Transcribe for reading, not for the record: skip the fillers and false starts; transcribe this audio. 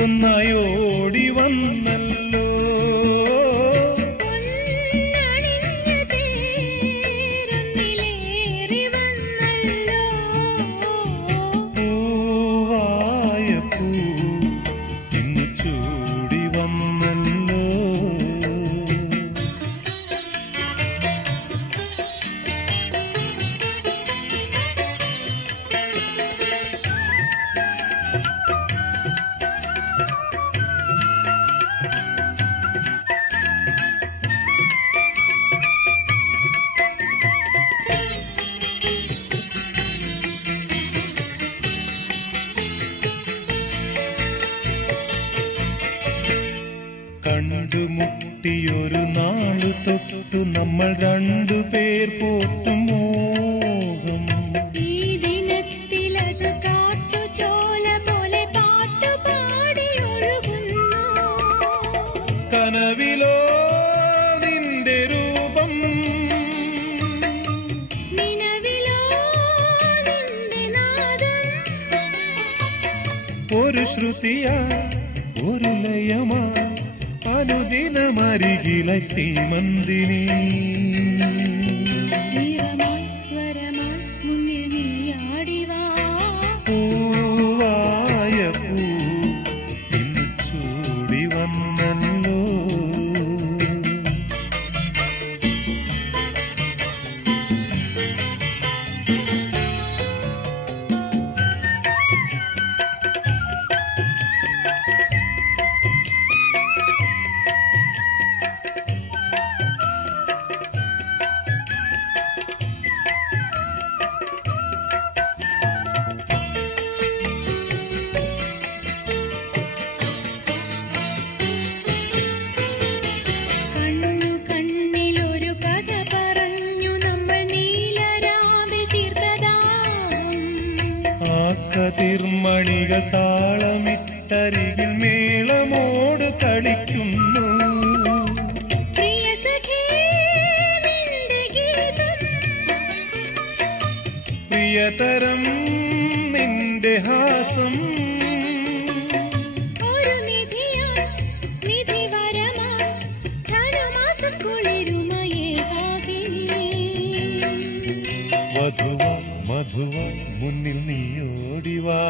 ഒന്നായോടി വന്നല്ലോ പൂവായ പൂ ഇന്ന് ചൂടി വന്നല്ലോ. കണ്ടുമുട്ടിയൊരു നാളു തൊട്ടു നമ്മൾ രണ്ടുപേർ പോറ്റും മോഹം. ഈ ദിനത്തിലത് കാട്ടുചോല പോലെ പാട്ടുപാടിയൊഴുകുന്നു. കനവിലോ നിന്റെ രൂപം, നിലവിലോ നിന്റെ നാദം. ഒരു ശ്രുതിയാ ഒരു ലയമാ അനുദിനമരികിലായി സീമന്തിനി. സ്വരമായി മുന്നിൽ നീയാടിവാ. പൂവായ പൂ ഇന്ന് ചൂടി വന്നല്ലോ. കതിർമണികൾ താളമിട്ടരികിൽ മേളമോട് കളിക്കുന്നു. പ്രിയതരം നിന്റെ ഹാസം ഒരു നിധിവരമാസം വധുവാ മധുവാ മുന്നിൽ നീയോടിവാ.